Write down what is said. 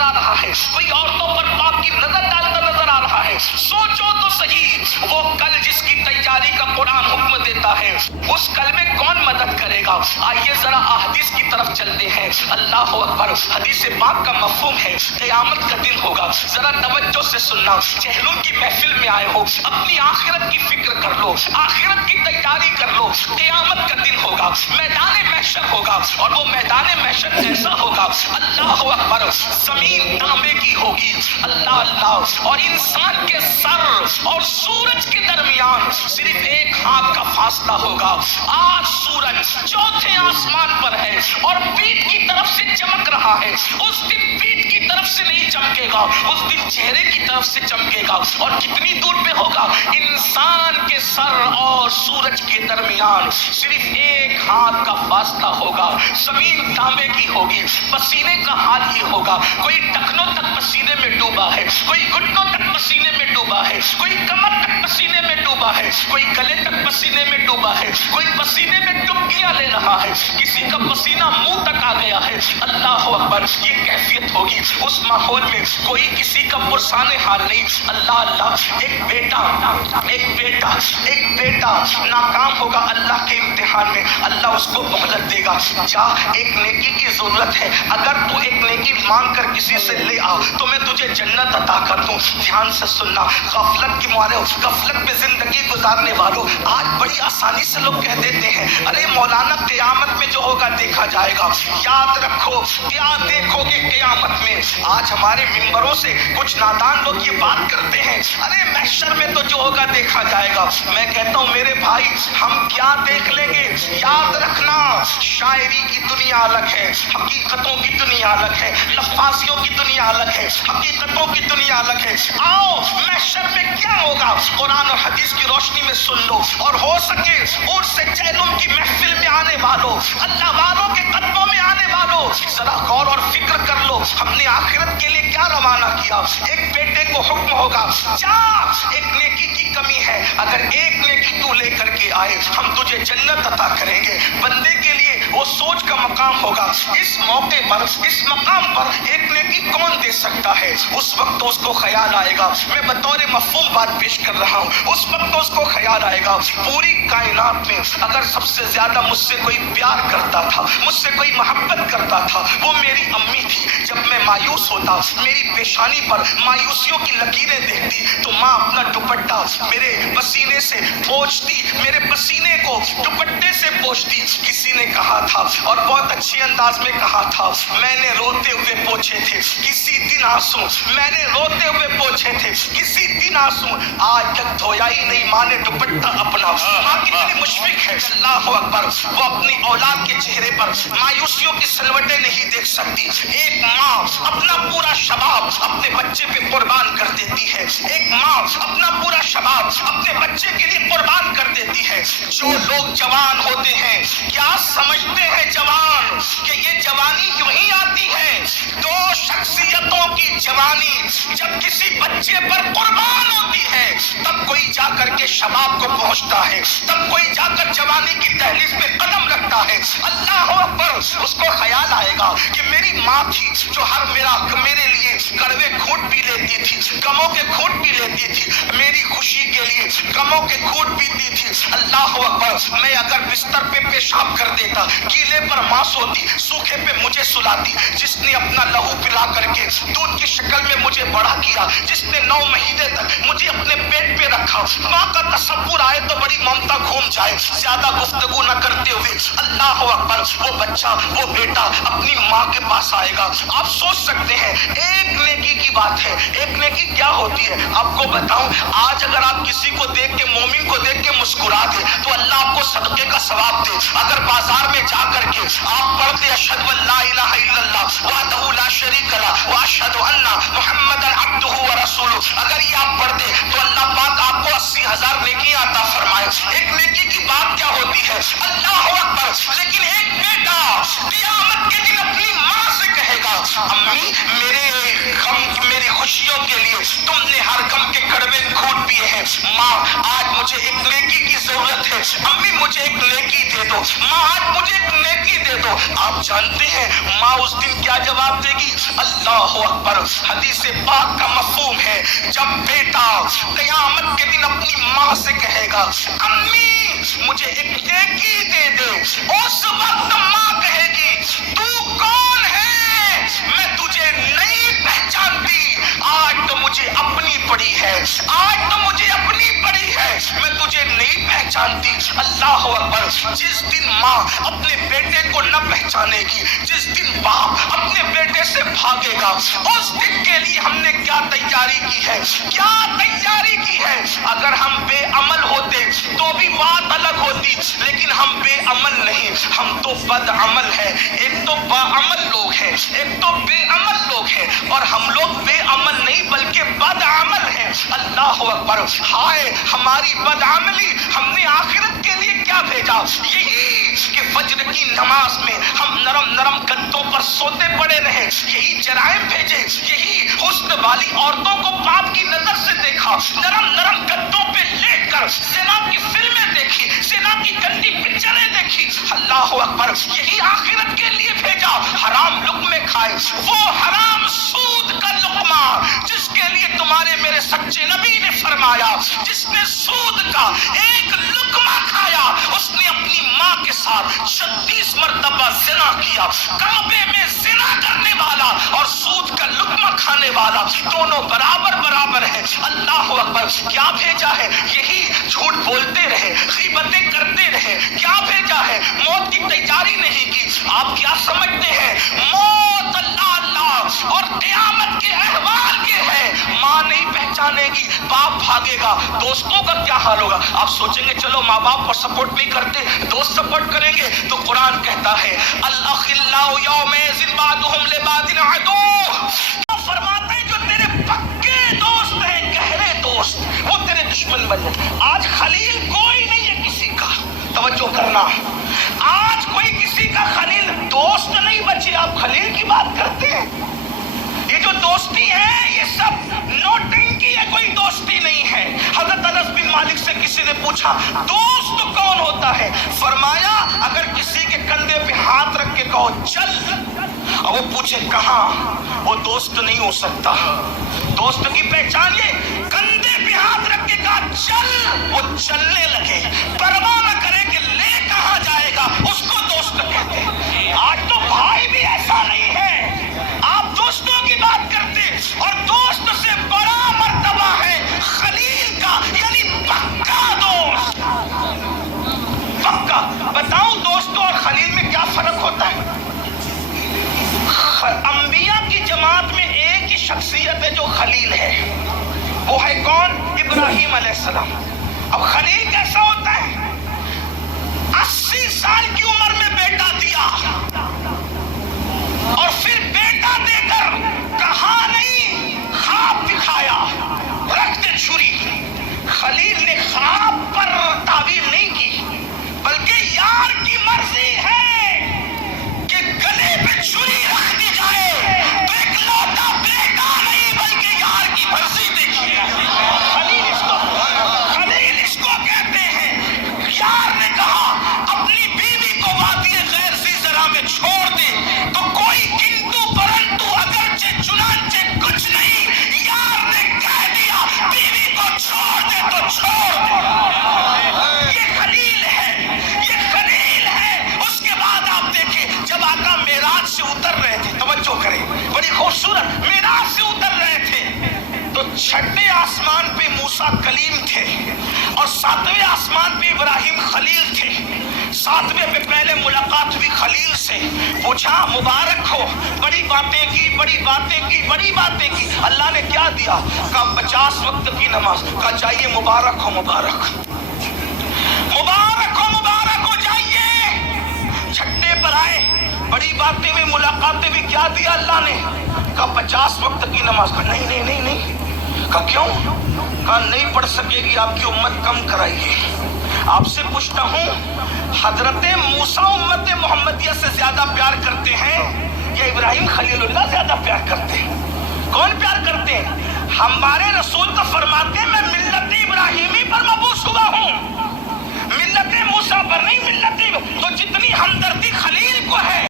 نظر آ رہا ہے، کوئی عورتوں پر پاک کی نظر ڈالتا نظر آ رہا ہے، سوچو تو صحیح، وہ کل جس کی تیاری کا قرآن حکم دیتا ہے، اس کل میں کون مدد کرے گا؟ آئیے ذرا احادیث کی طرف چلتے ہیں۔ اللہ اکبر، حدیث پاک کا مفہوم ہے قیامت کا دن ہوگا۔ ذرا توجہ سے سننا، چہلوں کی محفل میں آئے ہو، اپنی آخرت کی فکر کر لو، آخرت کی تیاری کر لو۔ قیامت کا دن ہوگا، میدان محشر ہوگا، اور وہ میدان محشر ایسا ہوگا، اللہ اکبر، زمین تانبے کی ہوگی، اللہ اللہ، اور انسان کے سر اور سورج کے درمیان صرف ایک ہاتھ کا فاصلہ ہوگا۔ آج سورج چوتھے آسمان پر ہے اور پیٹ کی طرف سے چمک رہا ہے، اس دن پیٹ کی طرف سے نہیں چمکے گا، اس دن چہرے کی طرف سے چمکے گا، اور کتنی دور پہ ہوگا؟ انسان کے سر اور سورج کے درمیان صرف ایک ہاتھ کا فاصلہ ہوگا۔ زمین تانبے کی ہوگی، پسینے کا حال یہ ہوگا، کوئی ٹخنوں تک پسینے میں ڈوبا ہے، کوئی گھٹنوں تک پسینے میں ڈوبا ہے، کوئی کمر تک پسینے میں ڈوبا ہے، کوئی گلے تک پسینے میں ڈوبا ہے، کوئی پسینے میں ڈبکیاں لے رہا ہے، کسی کا پسینہ منہ تک آ گیا ہے۔ اللہ اکبر، یہ کیفیت ہوگی اس ماحول میں، کوئی کسی کا پرسان حال نہیں۔ اللہ اللہ، ایک بیٹا ناکام ہوگا اللہ کے امتحان میں، اللہ اس کو مہلت دے گا، جا ایک نیکی کی ضرورت ہے، اگر تو ایک نیکی مانگ کر کسی سے لے آ تو میں تجھے جنت عطا کر دوں۔ دھیان سے سننا، غفلت کی مارے، غفلت میں زندگی گزارنے والوں، آج بڑی آسانی سے لوگ کہہ دیتے ہیں ارے مولانا قیامت میں جو ہوگا دیکھا جائے گا۔ یاد رکھو، کیا دیکھو گے قیامت میں؟ آج ہمارے ممبروں سے کچھ نادان لوگ یہ بات کرتے ہیں ارے محشر میں تو جو ہوگا دیکھا جائے گا۔ میں کہتا ہوں میرے بھائی، ہم کیا دیکھ لیں گے؟ یاد رکھنا، شاعری کی دنیا الگ ہے، حقیقتوں کی دنیا الگ ہے، لفاظیوں کی دنیا الگ ہے، حقیقتوں کی دنیا الگ ہے۔ آؤ محشر میں کیا ہوگا قرآن اور حدیث کی روشنی میں سن لو، اور ہو سکے اور سے چہلم کی محفل میں آنے والوں، اللہ والوں کے قدموں میں آنے والوں، ذرا غور اور فکر کر لو، ہم نے آخرت کے لیے کیا روانہ کیا؟ ایک بیٹے کو حکم ہوگا، جا ایک نیکی کی کمی ہے، اگر ایک نیکی تو لے کر کے آئے ہم تجھے جنت عطا کریں گے۔ بندے کے لیے وہ سوچ کا مقام ہوگا، اس موقع پر، اس مقام پر ایک نیکی کون دے سکتا ہے؟ اس وقت تو اس کو خیال آئے گا، میں بطور مفہوم بات پیش کر رہا ہوں، اس وقت تو اس کو خیال آئے گا پوری کائنات میں اگر سب سے زیادہ مجھ سے کوئی پیار کرتا تھا، مجھ سے کوئی محبت کرتا تھا، وہ میری امی تھی۔ جب میں مایوس ہوتا، میری پیشانی پر مایوسیوں کی لکیریں دیکھتی تو ماں اپنا دوپٹہ میرے پسینے سے پوچھتی، میرے پسینے کو دوپٹے سے پوچھتی۔ کسی نے کہا تھا اور بہت اچھے انداز میں کہا تھا، میں نے روتے ہوئے پوچھے تھے کسی دن آنسو، میں نے روتے ہوئے پوچھے تھے کسی دن آنسو، آج تک دھویا ہی نہیں ماں نے دوپٹہ اپنا۔ ماں کتنی مشفق ہے، اللہ اکبر، وہ اپنی اولاد کے چہرے پر مایوسیوں کی سلوٹیں نہیں دیکھ سکتی۔ ایک ماں اپنا پورا شباب اپنے بچے پہ قربان کر دیتی ہے، ایک ماں اپنا پورا شباب اپنے بچے کے لیے قربان کر دیتی ہے۔ جو لوگ جوان ہوتے ہیں کیا سمجھتے ہیں جوان کہ یہ جوانی یوں ہی آتی ہے؟ دو شخصیتوں کی جوانی جب کسی بچے پر قربان ہوتی ہے تب کوئی جا کر کے شباب کو پہنچتا ہے، تب کوئی جا کر جوانی کی دہلیز پہ قدم رکھتا ہے۔ اللہ اکبر، اس کو خیال آئے گا کہ میری ماں تھی جو ہر میرے لیے کڑوے گھونٹ پی لیتی تھی، غموں کے گھونٹ پی لیتی تھی، میری خوشی کے لیے غموں کے گھونٹ پیتی تھی۔ اللہ اکبر، میں اگر بستر پہ پیشاب کر دیتا، گیلے پر ماں سوتی، سوکھے پہ مجھے سلاتی، جس نے اپنا لہو پلا کر کے دودھ کی شکل میں مجھے بڑا کیا، جس نے 9 مہینے تک مجھے اپنے پیٹ پہ رکھا، ماں کا تصور آئے تو بڑی ممتا گھوم جائے۔ زیادہ گفتگو نہ کرتے ہوئے اللہ اکبر، وہ بچہ، وہ بیٹا اپنی ماں کے پاس آئے گا۔ آپ سوچ سکتے ہیں ایک نیکی کی بات ہے، ایک نیکی کیا ہوتی ہے آپ کو بتاؤں؟ آج اگر آپ کسی کو دیکھ کے، مومن کو دیکھ کے مسکرا دے تو اللہ آپ کو صدقے کا ثواب دے۔ اگر بازار میں جا کر کے آپ پڑھتے اشہد ان لا الہ الا اللہ وحدہ لا شریک لہ واشہد ان محمد عبدہ ورسولہ، اگر یہ آپ پڑھتے تو اللہ پاک آپ کو 80,000 نیکیاں عطا فرمائے۔ ایک نیکی کی بات کیا ہوتی ہے؟ اللہ اکبر، لیکن ایک بیٹا قیامت کے دن اپنی ماں سے کہے گا امی میرے غم، میری خوشیوں کے لیے تم نے ہر غم کے کڑوے گھونٹ پیے ہیں، ماں آج مجھے ایک نیکی کی ضرورت ہے، امی مجھے ایک نیکی دے دو، ماں آج مجھے ایک نیکی دے دو۔ آپ جانتے ہیں ماں اس دن کیا جواب دے گی؟ اللہ اللہ اکبر. حدیث پاک کا مفہوم ہے جب بیٹا قیامت کے دن اپنی ماں سے کہے گا امی مجھے ایک نیکی دے دے، اس وقت ماں کہے گی تو کون ہے، میں تجھے نہیں پہچانتی، آج تو مجھے اپنی پڑی ہے، آج تو مجھے اپنی پڑی ہے، میں تجھے نہیں پہچانتی. اللہ اکبر. جس دن ماں اپنے بیٹے کو نہ پہچانے گی، جس دن باپ اپنے بیٹے سے بھاگے گا، اس دن کے لیے ہم نے کیا تیاری کی ہے، کیا تیاری کی ہے. اگر ہم بے عمل ہوتے تو بھی بات الگ ہوتی، لیکن ہم بے عمل نہیں، ہم تو بد عمل ہے. ایک تو با عمل لوگ ہیں، ایک تو بے عمل لوگ ہیں، اور ہم لوگ بے عمل نہیں بلکہ بد عمل ہیں. اللہ اکبر. ہائے ہماری بد عملی. ہم نے آخرت کے لیے کیا بھیجا؟ یہی کہ فجر کی نماز میں ہم نرم نرم گدوں پر سوتے پڑے رہے، یہی جرائم بھیجے، یہی حسن والی عورتوں کو پاپ کی نظر سے دیکھا، نرم نرم گدوں پہ لیٹ کر زنا کی فلمیں دیکھی، زنا کی گندی پکچریں دیکھی. اللہ اکبر. یہی آخرت کے لیے بھیجا. حرام لقمے کھائے، وہ حرام سود کا لقمہ جس کے لیے تمہارے میرے سچے نبی نے فرمایا جس نے سود کا ایک لقمہ کھایا اس نے اپنی ماں کے ساتھ 36 مرتبہ زنا کیا. کعبے میں زنا کرنے والا اور سود کا لقمہ کھانے والا دونوں برابر برابر ہیں. اللہ اکبر. کیا بھیجا ہے؟ یہی جھوٹ بولتے رہے، غیبتیں کرتے رہے. کیا بھیجا ہے؟ موت کی تیاری نہیں کی. آپ کیا سمجھتے ہیں موت اللہ اللہ اور قیامت کے احوال کے ہے. ماں نہیں پہچانے گی، باپ بھاگے گا، دوستوں کا کیا حال ہوگا؟ آپ سوچیں گے چلو ماں باپ کو سپورٹ نہیں کرتے، دوست سپورٹ کریں گے. تو قرآن کہتا ہے الاخلاء یومئذ بعضهم لبعض عدو. فرماتا ہے جو تیرے پکے دوست ہیں، گہرے دوست، وہ تیرے دشمن بن جائیں. آج خلیل کوئی نہیں ہے کسی کا. توجہ کرنا، آج کوئی کسی کا خلیل دوست نہیں بچے. آپ خلیل کی بات کرتے ہیں. یہ جو دوستی ہے یہ سب نوٹنکی ہے، کوئی دوستی نہیں ہے. حضرت انس بن مالک سے کسی نے پوچھا دوست کون ہوتا ہے؟ فرمایا اگر کسی کے کندھے پہ ہاتھ رکھ کے کہو چل، اور وہ پوچھے کہاں، وہ دوست نہیں ہو سکتا. دوست کی پہچان یہ کندھے پہ ہاتھ رکھ کے کہا چل، وہ چلنے لگے، پرواہ نہ کرے کہ لے کہاں جائے گا، اس کو دوست کہتے ہیں. آج تو بھائی بھی ایسا نہیں ہے. آپ دوستوں کی بات کرتے اور دوست سے بڑا مرتبہ ہے خلیل کا، یعنی پکا دوست. پکا. بتاؤں دوستوں اور خلیل میں کیا فرق ہوتا ہے؟ انبیاء کی جماعت میں ایک ہی شخصیت ہے جو خلیل ہے، وہ ہے کون؟ ابراہیم علیہ السلام. اب خلیل کیسا ہوتا ہے؟ 80 سال کی عمر میں بیٹا دیا اور پھر بیٹا دے کر کہا نہیں، خواب دکھایا، رکھ دے چھری. خلیل نے خواب پر تعبیر نہیں کی بلکہ یار کی مرضی ہے کہ گلے پہ چھری رکھ دی جائے تو ایک لوٹا بیٹا نہیں بلکہ یار کی مرضی دیکھی. خلیل اس کو کہتے ہیں. یار نے کہا اپنی بیوی کو وادی غیر ذی زرع میں چھوڑ دے تو کوئی کنتو پرنتو اگرچہ چنانچہ کچھ نہیں. یار نے کہہ دیا بیوی کو چھوڑ دے تو چھوڑ دے. یہ خلیل ہے، یہ خلیل ہے. اس کے بعد آپ دیکھیں جب آقا معراج سے اتر رہے تھے، توجہ کریں بڑی خوبصورت، معراج سے اتر رہے تھے تو چھٹے آسمان پہ موسیٰ کلیم تھے اور 7ویں آسمان پہ ابراہیم خلیل تھے. 7ویں پہ پہلے ملاقات ہوئی خلیل سے، پوچھا مبارک ہو، بڑی باتیں کی، بڑی باتیں کی، بڑی باتیں کی. اللہ نے کیا دیا؟ کہا 50 وقت کی نماز. کہا جائیے مبارک ہو، مبارک مبارک ہو، مبارک ہو جائیے. چھٹے پر آئے، بڑی باتیں ہوئی، ملاقاتیں بھی. کیا دیا اللہ نے؟ کہا 50 وقت کی نماز. کہا نہیں نہیں نہیں نہیں. کہا کیوں؟ کہا نہیں پڑھ سکے گی آپ کی امت، کم کرائیے. آپ سے پوچھتا ہوں حضرت موسیٰ امت محمدیہ سے زیادہ پیار کرتے ہیں یا ابراہیم خلیل اللہ زیادہ پیار کرتے ہیں؟ کون پیار کرتے ہیں؟ ہمارے رسول تو فرماتے ہیں میں ملت ابراہیمی پر مبعوث ہوا ہوں، ملت موسیٰ پر نہیں. ملت تو جتنی ہمدردی خلیل کو ہے